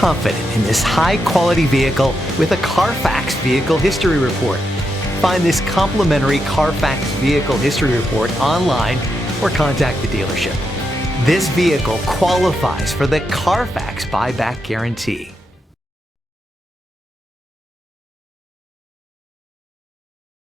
confident in this high-quality vehicle with a Carfax Vehicle History Report. Find this complimentary Carfax Vehicle History Report online or contact the dealership. This vehicle qualifies for the Carfax Buyback Guarantee.